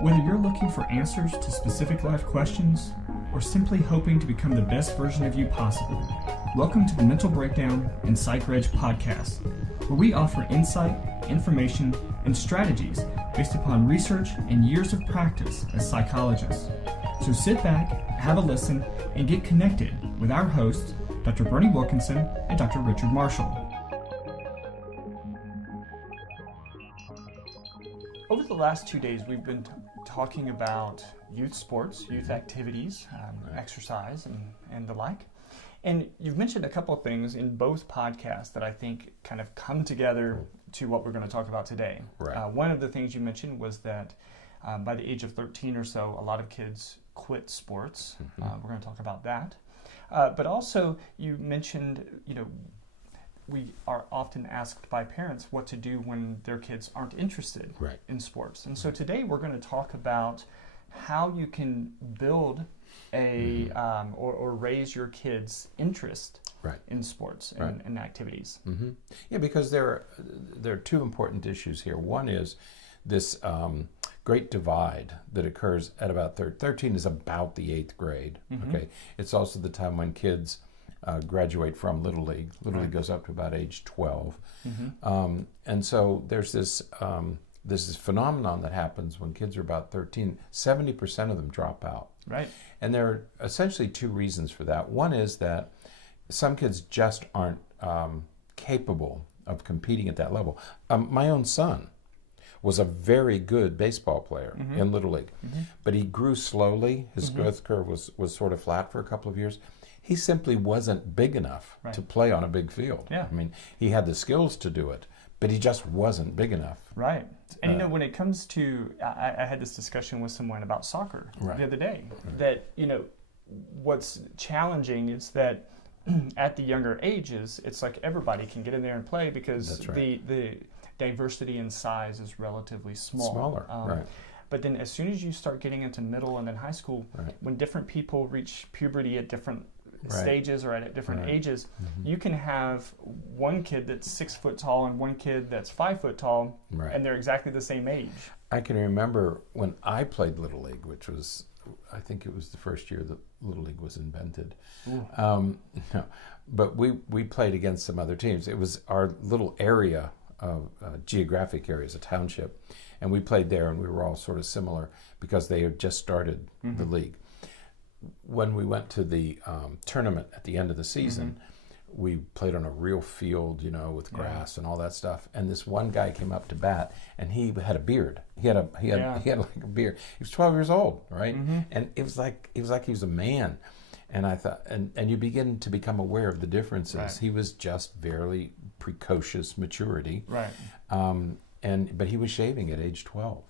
Whether you're looking for answers to specific life questions or simply hoping to become the best version of you possible, welcome to the Mental Breakdown and Psychreg podcast, where we offer insight, information, and strategies based upon research and years of practice as psychologists. So sit back, have a listen, and get connected with our hosts, Dr. Berney Wilkinson and Dr. Richard Marshall. Over the last 2 days, we've been talking about youth sports, youth activities, exercise, and the like. And you've mentioned a couple of things in both podcasts that I think kind of come together to what we're going to talk about today. Right. One of the things you mentioned was that by the age of 13 or so, a lot of kids quit sports. We're going to talk about that. But also, you mentioned, we are often asked by parents what to do when their kids aren't interested in sports. And so today we're going to talk about how you can build a or raise your kids' interest in sports and activities. Yeah, because there are two important issues here. One is this great divide that occurs at about 13 is about the 8th grade. Okay, it's also the time when kids graduate from Little League. Little League goes up to about age 12. And so there's this phenomenon that happens when kids are about 13. 70% of them drop out. Right. And there are essentially two reasons for that. One is that some kids just aren't capable of competing at that level. My own son was a very good baseball player in Little League, but he grew slowly. His growth curve was sort of flat for a couple of years. He simply wasn't big enough to play on a big field. Yeah. I mean, he had the skills to do it, but he just wasn't big enough. Right. And when it comes to, I had this discussion with someone about soccer the other day, that, what's challenging is that at the younger ages, it's like everybody can get in there and play because the diversity in size is relatively small. Smaller, But then as soon as you start getting into middle and then high school, when different people reach puberty at different stages or at different ages, you can have one kid that's 6 foot tall and one kid that's 5 foot tall, and they're exactly the same age. I can remember when I played Little League, which was, I think it was the first year that Little League was invented. But we played against some other teams. It was our little area of geographic areas, a township, and we played there, and we were all sort of similar because they had just started the league. When we went to the tournament at the end of the season, we played on a real field, with grass and all that stuff. And this one guy came up to bat, and he had a beard. He had like a beard. He was 12 years old, right? And it was like he was a man. And I thought, and you begin to become aware of the differences. He was just very precocious maturity, but he was shaving at age 12.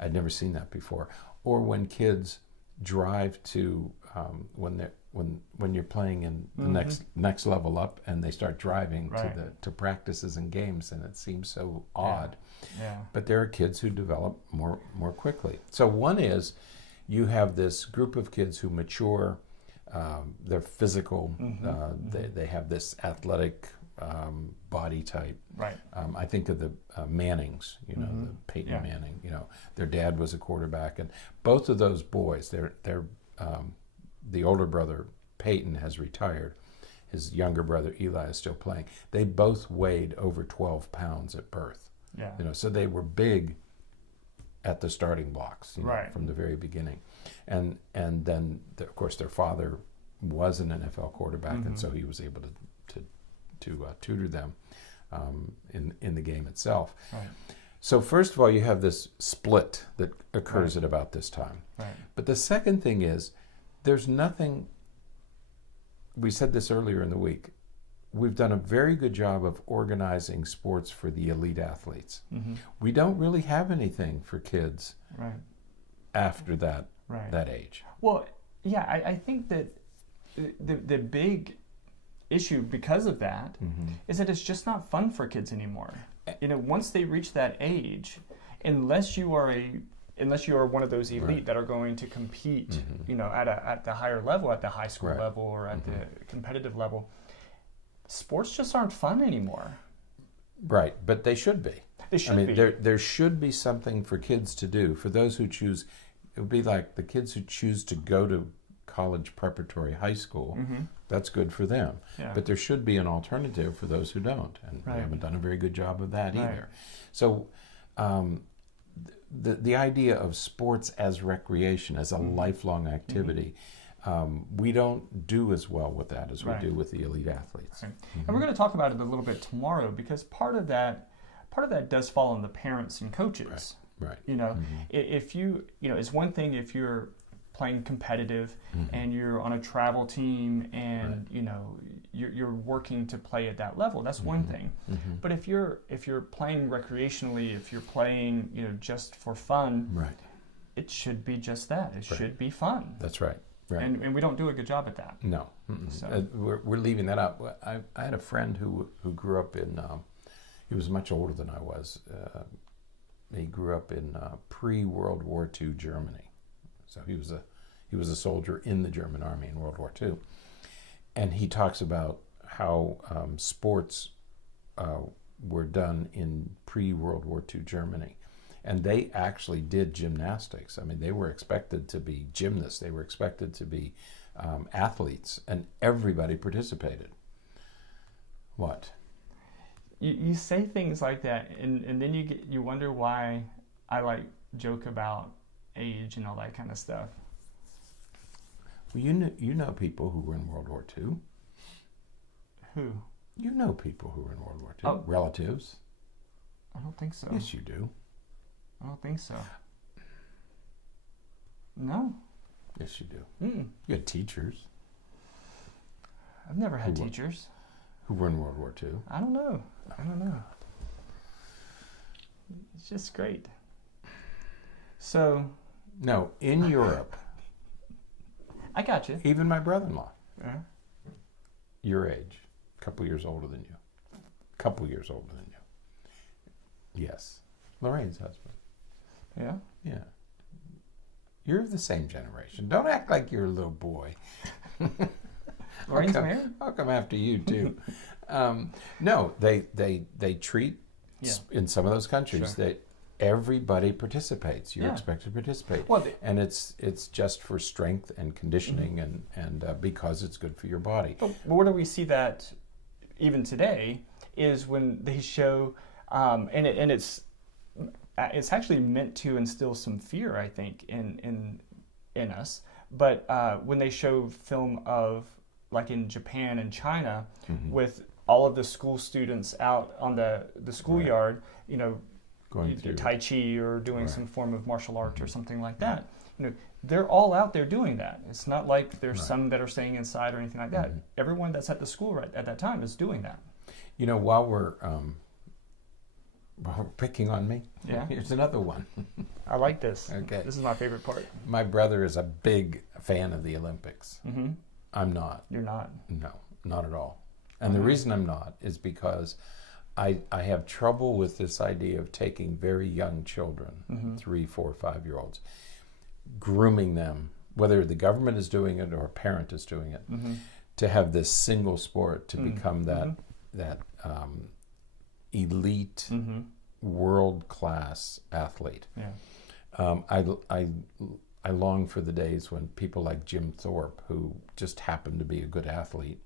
I'd never seen that before. Or when kids drive to when you're playing in the next level up, and they start driving to practices and games, and it seems so odd. But there are kids who develop more quickly. So one is you have this group of kids who mature. They're physical. They have this athletic body type. I think of the Mannings, the Peyton Manning. Their dad was a quarterback, and both of those boys, they're the older brother Peyton has retired. His younger brother Eli is still playing. They both weighed over 12 pounds at birth. So they were big at the starting blocks, from the very beginning, and then of course their father was an NFL quarterback, and so he was able to tutor them in the game itself. So first of all, you have this split that occurs at about this time. But the second thing is, there's nothing. We said this earlier in the week. We've done a very good job of organizing sports for the elite athletes. We don't really have anything for kids after that age. Well, I think that the big issue because of that is that it's just not fun for kids anymore. Once they reach that age, unless you are one of those elite that are going to compete, at the higher level, at the high school level or at the competitive level, sports just aren't fun anymore. Right, but they should be. It should I mean, be. there should be something for kids to do. For those who choose, it would be like the kids who choose to go to college, preparatory, high school. That's good for them. Yeah. But there should be an alternative for those who don't, and we haven't done a very good job of that either. So the idea of sports as recreation, as a lifelong activity, we don't do as well with that as we do with the elite athletes. Right. And we're going to talk about it a little bit tomorrow, because part of that does fall on the parents and coaches. Right. You know, if you know, it's one thing if you're playing competitive and you're on a travel team and you know you're working to play at that level. That's one thing. But if you're playing recreationally, if you're playing, you know, just for fun, it should be just that. It should be fun. That's right. Right. And we don't do a good job at that. No. So. We're leaving that out. I had a friend who grew up in. He was much older than I was. He grew up in pre-World War II Germany. So he was a soldier in the German army in World War II, and he talks about how sports were done in pre-World War II Germany, and they actually did gymnastics. I mean, they were expected to be gymnasts. They were expected to be athletes, and everybody participated. What? You say things like that, and then you wonder why I like joke about age and all that kind of stuff. Well, you know people who were in World War II. Who? You know people who were in World War II. Oh. Relatives. I don't think so. Yes, you do. I don't think so. No. Yes, you do. Mm-mm. You had teachers. I've never had teachers. Who were in World War II. I don't know. It's just great. So. No, in Europe. I got you. Even my brother-in-law. Yeah. Your age. A couple years older than you. Yes. Lorraine's husband. Yeah? Yeah. You're of the same generation. Don't act like you're a little boy. Lorraine's married? I'll come after you too. No, they treat in some of those countries that everybody participates. You're expected to participate, and it's just for strength and conditioning and because it's good for your body. But where do we see that even today is when they show, and it's actually meant to instill some fear, I think, in us. But when they show film of, like in Japan and China, with all of the school students out on the schoolyard, you know, going through Tai Chi or doing some form of martial art or something like that. You know, they're all out there doing that. It's not like there's some that are staying inside or anything like that. Everyone that's at the school at that time is doing that. You know, while we're picking on me, here's another one. I like this. Okay. This is my favorite part. My brother is a big fan of the Olympics. I'm not. You're not? No, not at all. And the reason I'm not is because I have trouble with this idea of taking very young children, 3, 4, 5-year-olds, grooming them, whether the government is doing it or a parent is doing it, to have this single sport to become that elite, world-class athlete. I long for the days when people like Jim Thorpe, who just happened to be a good athlete,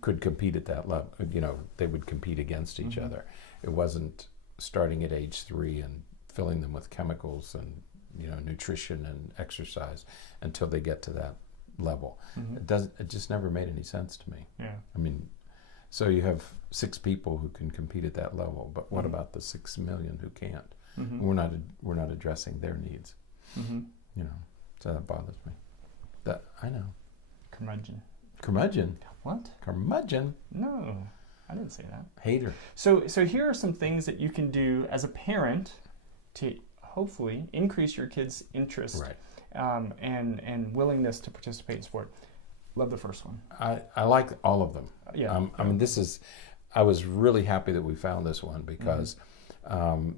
could compete at that level. You know, they would compete against each other. It wasn't starting at age 3 and filling them with chemicals and, you know, nutrition and exercise until they get to that level. It just never made any sense to me. I mean, so you have 6 people who can compete at that level, but what about the 6 million who can't? We're not addressing their needs. You know, so that bothers me. That I know. Curmudgeon. What? Curmudgeon? No, I didn't say that. Hater. So here are some things that you can do as a parent to hopefully increase your kids' interest and willingness to participate in sport. Love the first one. I like all of them. I mean, I was really happy that we found this one because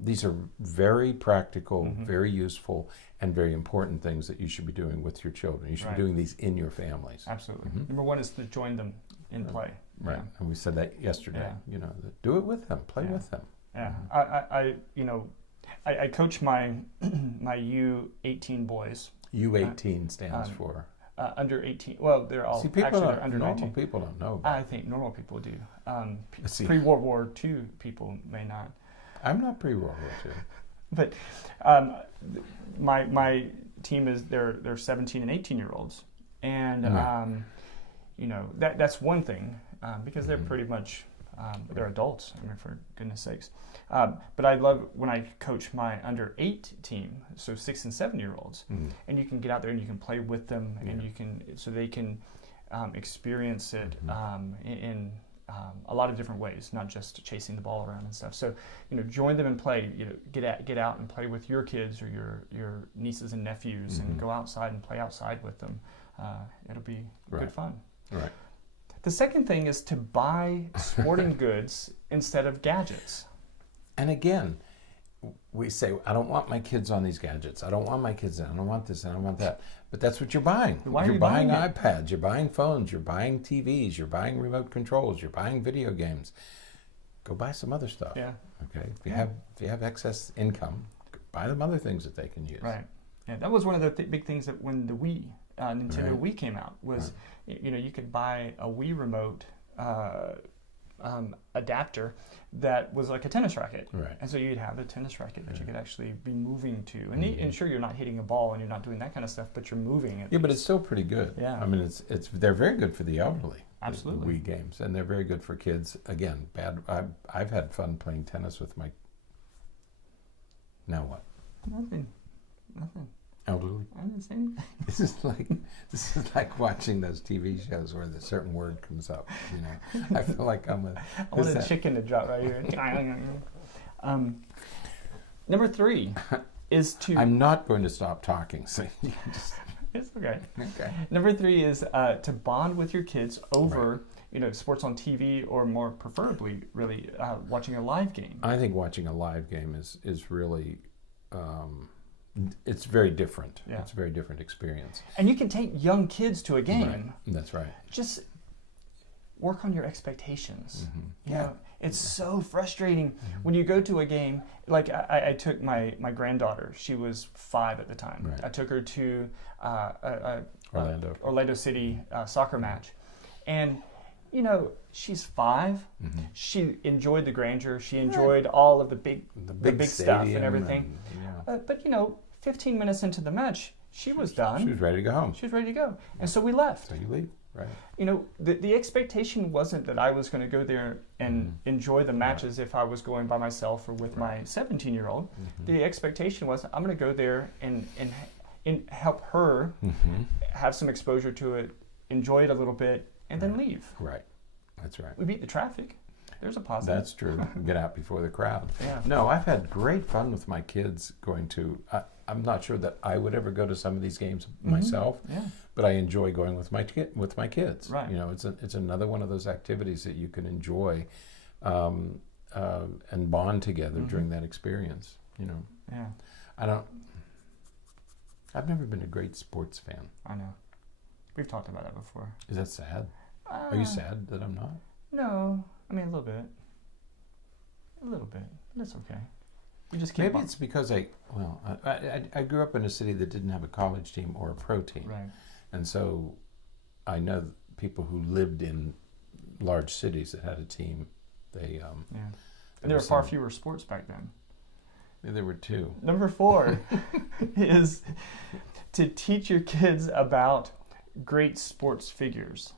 these are very practical, very useful, and very important things that you should be doing with your children. You should be doing these in your families. Absolutely. Number one is to join them in play. Right. And we said that yesterday. You know, do it with them, play with them. Yeah. I coach my my U18 boys. U18 stands for under 18. Well, they're all people actually they're under normal 19. people don't know about I think normal people do. See. Pre-World War II people may not. I'm not pre-World War II. But my team is they're 17 and 18-year-olds, and that's one thing because they're pretty much they're adults. I mean, for goodness sakes. But I love when I coach my under 8 team, so 6 and 7-year-olds, and you can get out there and you can play with them, and you can so they can experience it in a lot of different ways, not just chasing the ball around and stuff. So join them and play. Get out and play with your kids or your nieces and nephews, and go outside and play outside with them. It'll be good fun. Right. The second thing is to buy sporting goods instead of gadgets. And again, we say, I don't want my kids on these gadgets. I don't want my kids. I don't want this. I don't want that. But that's what you're buying. Why are you're you buying buying iPads. You're buying phones. You're buying TVs. You're buying remote controls. You're buying video games. Go buy some other stuff. Yeah. Okay. If you have excess income, buy them other things that they can use. Right. Yeah. That was one of the big things that when the Wii, Nintendo Wii came out was, you could buy a Wii remote adapter that was like a tennis racket, right? And so you'd have a tennis racket that you could actually be moving to, and sure, you're not hitting a ball and you're not doing that kind of stuff, but you're moving it. Yeah, but it's still pretty good. Yeah, I mean, they're very good for the elderly. Absolutely, the Wii games, and they're very good for kids. Again, I've had fun playing tennis with my. Now what? Nothing. Elderly. I didn't say anything. This is like watching those TV shows where a certain word comes up. I feel like I want a chicken to drop right here. Number 3 is to. I'm not going to stop talking, so you can just. It's okay. Okay. Number 3 is to bond with your kids over sports on TV, or more preferably, really watching a live game. I think watching a live game is really. It's very different. Yeah. It's a very different experience. And you can take young kids to a game. Right. That's right. Just work on your expectations. Yeah. It's so frustrating when you go to a game. Like I took my granddaughter. She was 5 at the time. Right. I took her to Orlando City soccer match. And she's 5. She enjoyed the grandeur. She enjoyed all of the big stuff and everything. But 15 minutes into the match, she was done. She was ready to go home. She was ready to go. And so we left. So you leave, right? The expectation wasn't that I was going to go there and enjoy the match as if I was going by myself or with my 17-year-old. The expectation was I'm going to go there and help her have some exposure to it, enjoy it a little bit, and then leave. Right. That's right. We beat the traffic. There's a positive. That's true. Get out before the crowd. Yeah. No, I've had great fun with my kids going to. I'm not sure that I would ever go to some of these games myself. Yeah. But I enjoy going with my kids. Right. It's another one of those activities that you can enjoy, and bond together during that experience. Yeah. I've never been a great sports fan. I know. We've talked about that before. Is that sad? Are you sad that I'm not? No. I mean, a little bit. That's okay. You just keep Maybe it's because I grew up in a city that didn't have a college team or a pro team. Right. And so I know people who lived in large cities that had a team. And there were far fewer sports back then. Yeah, there were 2. Number 4 is to teach your kids about great sports figures.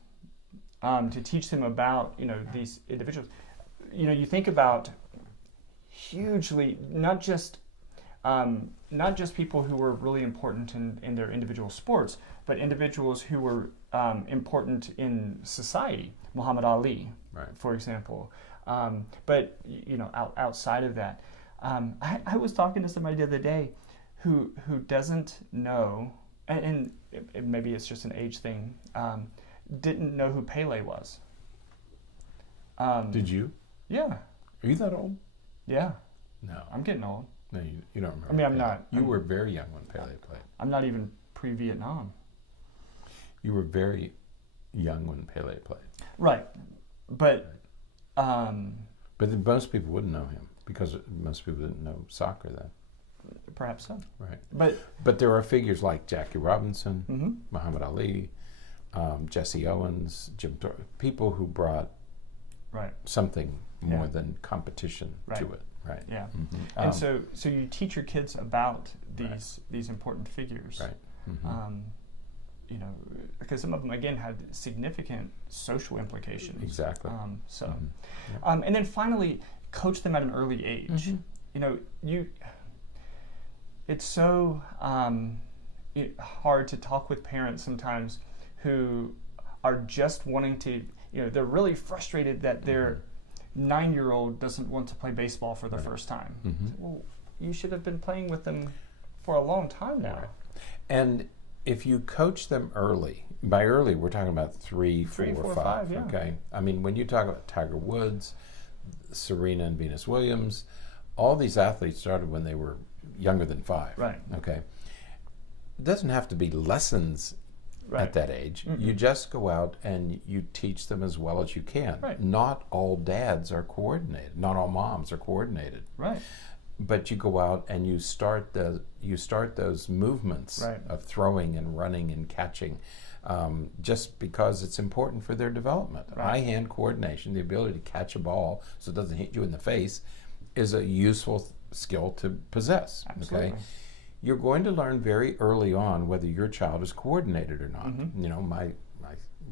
To teach them about these individuals. You think about hugely not just people who were really important in their individual sports, but individuals who were important in society. Muhammad Ali, right, for example. But outside of that, I was talking to somebody the other day who doesn't know, and maybe it's just an age thing. Didn't know who Pele was. Did you? Yeah. Are you that old? Yeah. No. I'm getting old. No, you don't remember. I mean, I'm not. You were very young when Pele played. I'm not even pre-Vietnam. You were very young when Pele played. Right. But then most people wouldn't know him. because most people didn't know soccer then. Perhaps so. Right. But there are figures like Jackie Robinson, mm-hmm. Muhammad Ali, Jesse Owens, Jim Thorpe, people who brought something more than competition to it. Right. Yeah. Mm-hmm. And so you teach your kids about these important figures. Right. Mm-hmm. You know, because some of them again had significant social implications. Exactly. And then finally, coach them at an early age. Mm-hmm. You know, it's so hard to talk with parents sometimes who are just wanting to. You know, they're really frustrated that their 9-year-old doesn't want to play baseball for the first time. Mm-hmm. Well, you should have been playing with them for a long time now. Right. And if you coach them early, by early we're talking about 3, 4, 5. Yeah. Okay. I mean, when you talk about Tiger Woods, Serena and Venus Williams, all these athletes started when they were younger than 5. Right. Okay. It doesn't have to be lessons at that age. Mm-hmm. You just go out and you teach them as well as you can. Right. Not all dads are coordinated. Not all moms are coordinated. Right. But you go out and you start those movements of throwing and running and catching, just because it's important for their development. Right. Eye-hand coordination, the ability to catch a ball so it doesn't hit you in the face, is a useful skill to possess. Absolutely. Okay. You're going to learn very early on whether your child is coordinated or not. Mm-hmm. You know,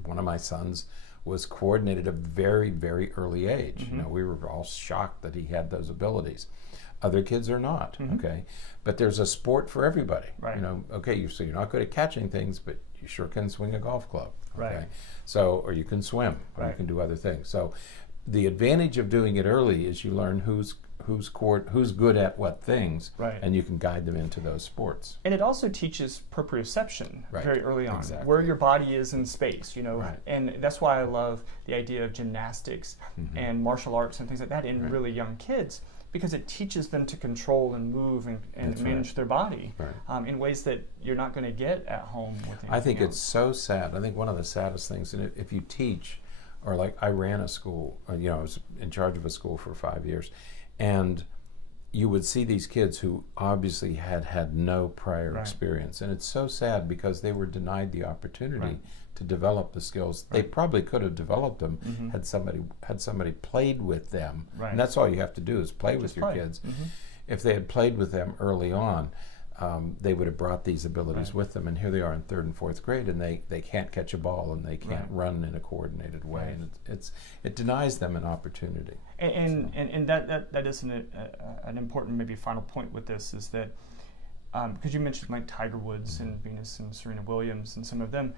one of my sons was coordinated at a very, very early age. Mm-hmm. You know, we were all shocked that he had those abilities. Other kids are not. Mm-hmm. Okay, but there's a sport for everybody. Right. You know, okay, so you're not good at catching things, but you sure can swing a golf club. Okay, Right. so or you can swim, or you can do other things. So, the advantage of doing it early is you learn who's good at what things, and you can guide them into those sports. And it also teaches proprioception very early on, where your body is in space, you know, and that's why I love the idea of gymnastics and martial arts and things like that in really young kids, because it teaches them to control and move and manage their body in ways that you're not going to get at home with anything I think else. it's so sad. I think one of the saddest things, and if you teach, or like I ran a school, you know, I was in charge of a school for 5 years, and you would see these kids who obviously had no prior experience, and it's so sad because they were denied the opportunity to develop the skills. They probably could have developed them had somebody played with them, and that's all you have to do is play with your kids. If they had played with them early on, they would have brought these abilities with them, and here they are in 3rd and 4th grade, and they can't catch a ball and they can't run in a coordinated way, and it denies them an opportunity. And that is an important maybe final point with this is that because you mentioned like Tiger Woods and Venus and Serena Williams and some of them,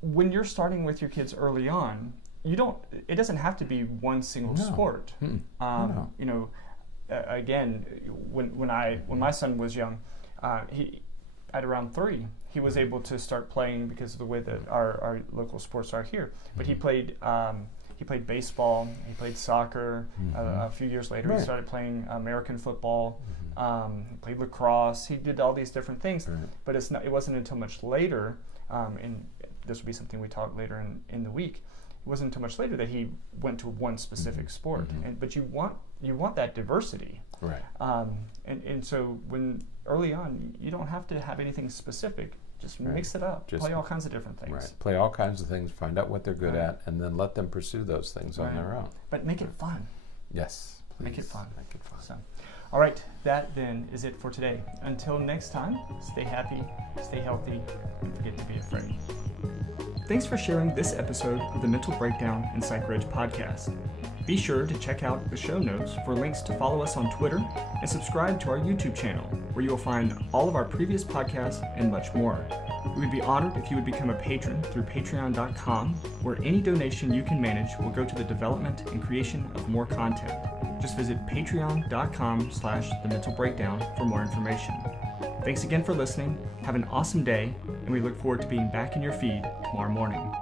when you're starting with your kids early on, it doesn't have to be one single sport. No. You know. Again, when my son was young, he at around 3, he was able to start playing because of the way that our local sports are here. But he played baseball, he played soccer. A few years later, he started playing American football. He played lacrosse. He did all these different things. But it wasn't until much later, and this will be something we talk later in the week. It wasn't until much later that he went to one specific sport. But you want that diversity. Right. And so when early on, you don't have to have anything specific. Just mix it up. Play all kinds of different things. Right. Play all kinds of things. Find out what they're good at, and then let them pursue those things on their own. But make it fun. Yes. Please. Make it fun. Make it fun. So, all right. That then is it for today. Until next time, stay happy, stay healthy, and forget to be afraid. Thanks for sharing this episode of the Mental Breakdown and Psychreg podcast. Be sure to check out the show notes for links to follow us on Twitter and subscribe to our YouTube channel, where you will find all of our previous podcasts and much more. We would be honored if you would become a patron through patreon.com, where any donation you can manage will go to the development and creation of more content. Just visit patreon.com/thementalbreakdown for more information. Thanks again for listening. Have an awesome day, and we look forward to being back in your feed tomorrow morning.